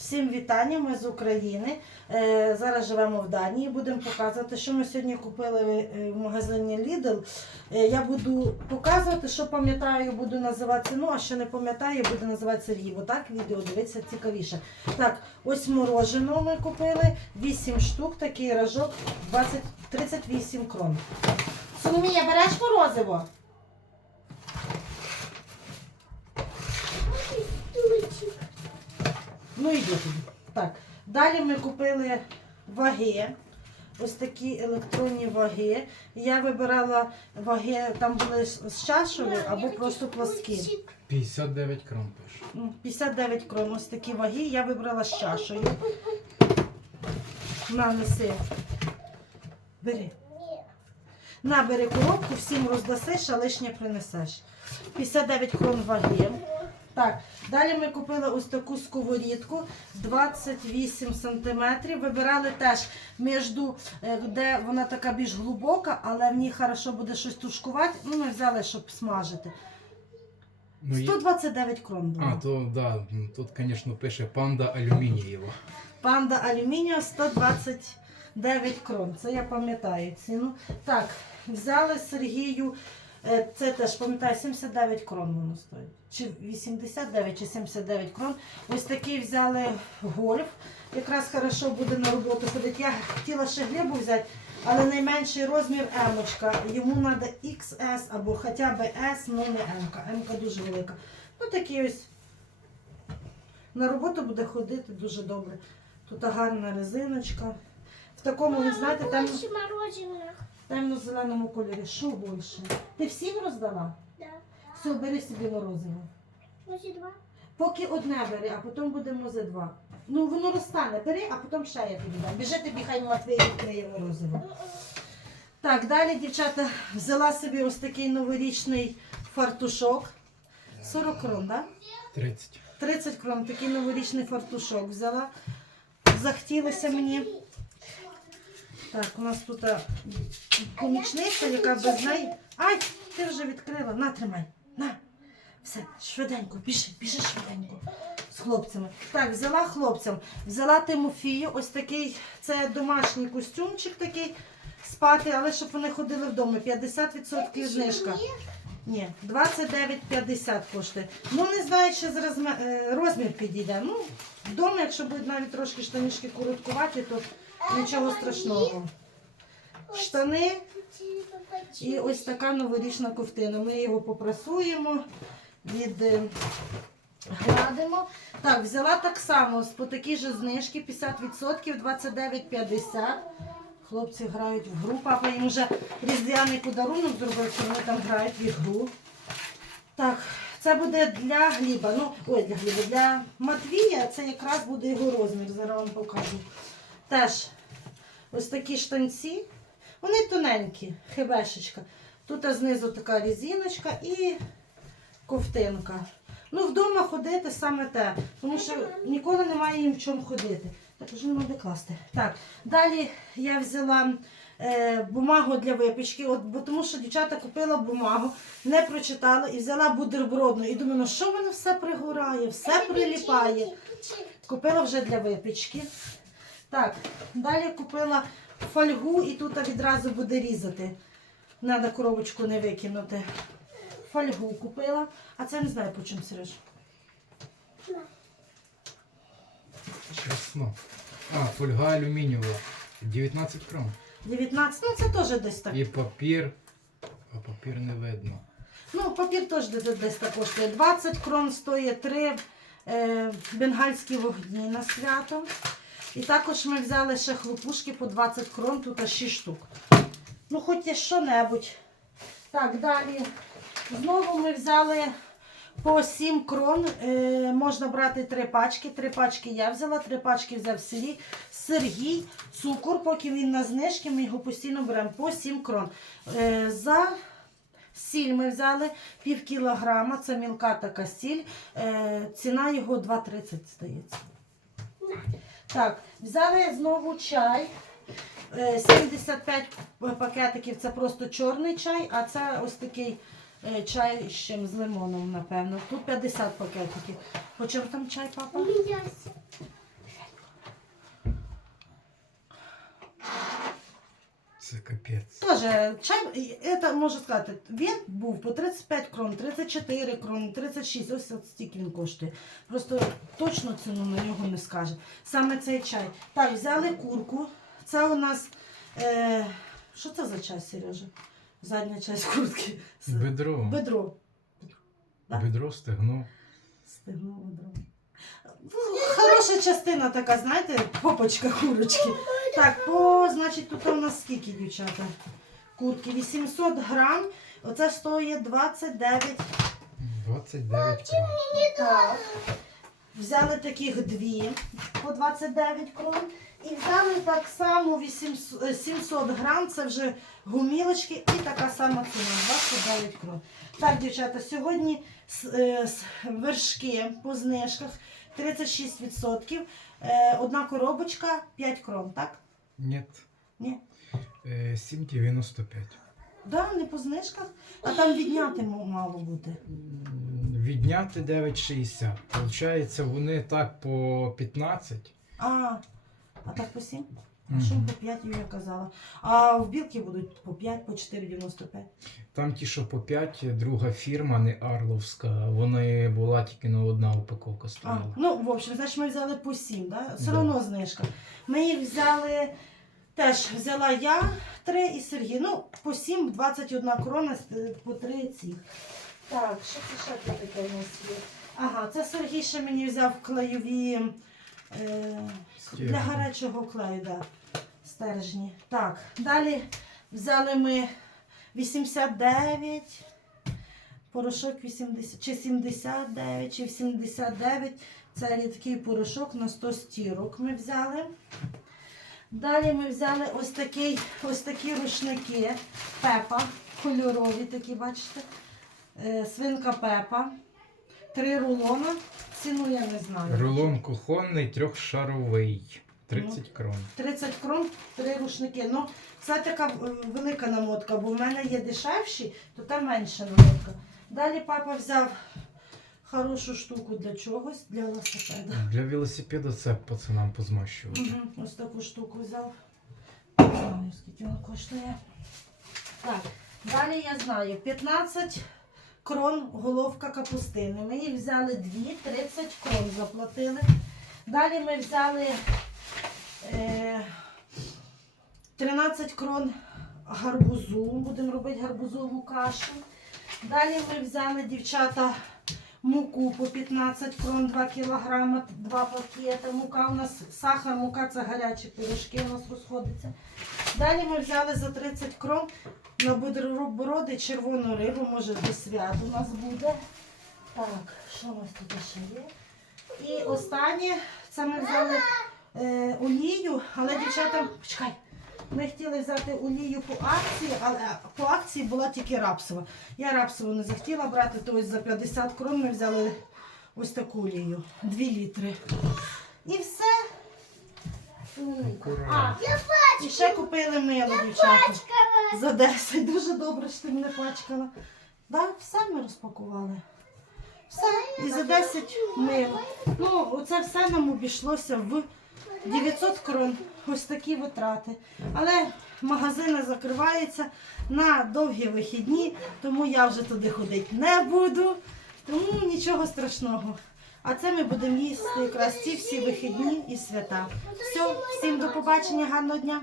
Всім вітання, ми з України. Е, зараз живемо в Данії. Будемо показувати, що ми сьогодні купили е, в магазині Lidl. Е, я буду показувати, що пам'ятаю, буду називати ціну, а що не пам'ятаю, буду називати Сергій. Бо так відео дивитися цікавіше. Так, ось мороженого ми купили 8 штук, такий рожок 20, 38 крон. Соломія, береш морозиво? Ну тобі. Так. Далі ми купили ваги. Ось такі електронні ваги. Я вибирала ваги, там були з чашею або просто плоскі. 59 крон пише. Ну, 59 крон. Ось такі ваги. Я вибрала з чашею. На, неси. Бери. На, бери коробку, всім роздасиш, а лишнє принесеш. 59 крон ваги. Так, далі ми купили ось таку сковорідку 28 см. Вибирали теж між, е, де вона така більш глибока, але в ній хорошо буде щось тушкувати. Ну, ми взяли, щоб смажити. Ну, 129 крон було. А, то да, тут, звісно, пише панда алюмінієва. Панда алюмінію 129 крон. Це я пам'ятаю ціну. Так, взяли Сергію. Е, Це теж пам'ятаю, 79 крон воно стоїть. Чи 89, чи 79 крон. Ось такий взяли гольф. Якраз хорошо буде на роботу ходити. Я хотіла ще глибу взяти, але найменший розмір емочка. Йому треба XS або хоча б S, ну не М. М дуже велика. Ну такий ось на роботу буде ходити дуже добре. Тут гарна резиночка. В такому, ви знаєте, Больше мороженого. Темно-зеленому кольорі. Що більше? Ти всім роздала? Да. Все, бери собі морозиво. Може два? Поки одне бери, а потім будемо за два. Ну воно розтане, бери, а потім ще я тобі дам. Біжи тобі, хай Матвій відкриє морозиво. Так, далі, дівчата, взяла собі ось такий новорічний фартушок. 40 крон, так? 30. 30 крон, такий новорічний фартушок взяла. Захотілося мені. Так, у нас тут помічниця, яка без неї. Ай, ти вже відкрила. На, тримай. На. Все, швиденько, біжи, біжи швиденько. З хлопцями. Так, взяла хлопцям. Взяла Тимофію, ось такий, це домашній костюмчик такий спати, але щоб вони ходили вдома. 50% знижка. Ні, 29,50 коштує. Ну, не знаю, чи зараз е, розмір підійде. Ну, вдома, якщо будуть навіть трошки штанішки короткуваті, то нічого страшного. Штани і ось така новорічна ковтина. Ми його попрасуємо, відгладимо. Так, взяла так само по такій же знижки 50%, 29,50. Хлопці грають в гру. Папа їм вже різдвяний подарунок зробив, що вони там грають в ігру. Так, це буде для Гліба. Ну, ой, для Гліба, для Матвія це якраз буде його розмір. Зараз вам покажу. Теж ось такі штанці. Вони тоненькі, хебешечка. Тут знизу така різиночка і ковтинка. Ну, вдома ходити саме те, тому що ніколи немає їм в чому ходити. Так, вже нема де класти. Так, далі я взяла е, бумагу для випічки, от, бо тому що дівчата купила бумагу, не прочитала і взяла бутербродну. І думаю, ну що воно все пригорає, все приліпає. Купила вже для випічки. Так, далі купила фольгу і тут відразу буде різати. Треба коробочку не викинути. Фольгу купила. А це не знаю по чому Сереж. Чесно. А, фольга алюмінієва. 19 крон. 19, ну це теж десь так. І папір. А папір не видно. Ну, папір теж десь, десь так коштує. 20 крон стоїть 3 е, бенгальські вогні на свято. І також ми взяли ще хлопушки по 20 крон, тут 6 штук. Ну, хоч є що-небудь. Так, далі. Знову ми взяли по 7 крон. Е, можна брати 3 пачки. 3 пачки я взяла, 3 пачки взяв Сергій. Сергій, цукор, поки він на знижки, ми його постійно беремо по 7 крон. Е, за Сіль ми взяли пів кілограма, це мілка така сіль. Е, ціна його 2,30 здається. Так, взяли знову чай. Е, 75 пакетиків це просто чорний чай, а це ось такий е, чай з чим з лимоном, напевно. Тут 50 пакетиків. По там чай, папа? У меня Це капець. Тоже чай, і можу сказати, він був по 35 крон, 34 крон, 36, ось от стільки він коштує. Просто точно ціну на нього не скаже. Саме цей чай. Так, взяли курку. Це у нас. Е, що це за чай, Сережа? Задня часть куртки. Бедро. Бедро. Да. Бедро, стегно. Стегно бедро. Ну, Хороша частина така, знаєте, попочка курочки. Так, по, значить, тут у нас скільки, дівчата? Куртки 800 грам. Оце стоїть 29. 29 крон. Так. Взяли таких дві по 29 крон. І взяли так само 800, е, 700 грам, це вже гумілочки і така сама ціна 29 крон. Так, дівчата, сьогодні е, вершки по знижках 36%. Е, Одна коробочка 5 крон, так? Ні. Е, 7,95. Да, не по знижках, а там відняти мало бути. Відняти 9,60. Получається, вони так по 15. А, а так по 7? А що Мгм. по 5 я казала? А в білки будуть по 5, по 4,95. Там ті, що по 5, друга фірма, не Арловська. Вони була тільки на одна упаковка А, стояла. ну, в общем, значить ми взяли по 7, да? все Да. одно знижка. Ми їх взяли, теж взяла я 3 і Сергій. Ну, по 7, 21 крона, по 3 цих. Так, що це ще тут таке у нас є? Ага, це Сергій ще мені взяв клейові е, для гарячого клею, да, стержні. Так, далі взяли ми 89, порошок 80, чи 79, чи 79. Це рідкий порошок на 100 стірок ми взяли. Далі ми взяли ось, такий, ось такі рушники Пепа, кольорові такі, бачите. Е, Свинка Пепа. Три рулона. Ціну я не знаю. Рулон кухонний трьохшаровий. 30 крон. 30 крон, три рушники. Ну, це така е, велика намотка, бо в мене є дешевші, то там менша намотка. Далі папа взяв хорошу штуку для чогось, для велосипеда. Для велосипеда це пацанам позмащувати. Угу, ось таку штуку взяв. Не знаю, скільки вона коштує. Так, далі я знаю, 15 крон головка капустини. Ми їх взяли дві, 30 крон заплатили. Далі ми взяли 13 крон гарбузу. Будемо робити гарбузову кашу. Далі ми взяли, дівчата, муку по 15 крон, 2 кілограма, 2 пакети. Мука у нас сахар, мука це гарячі пиріжки у нас розходиться. Далі ми взяли за 30 крон на бутерброди червону рибу, може до свят у нас буде. Так, що у нас тут ще є? І останнє, це ми взяли е, олію, але дівчата, почекай. Ми хотіли взяти олію по акції, але по акції була тільки рапсова. Я рапсову не захотіла брати, то ось за 50 крон ми взяли ось таку олію. 2 літри. І все. А, і ще купили мило, дівчата. За 10. Дуже добре, що ти мене пачкала. Да, все ми розпакували. Все. І за 10 мило. Ну, оце все нам обійшлося в 900 крон. Ось такі витрати. Але магазини закриваються на довгі вихідні, тому я вже туди ходити не буду. Тому нічого страшного. А це ми будемо їсти якраз ці всі вихідні і свята. Все, всім до побачення, гарного дня.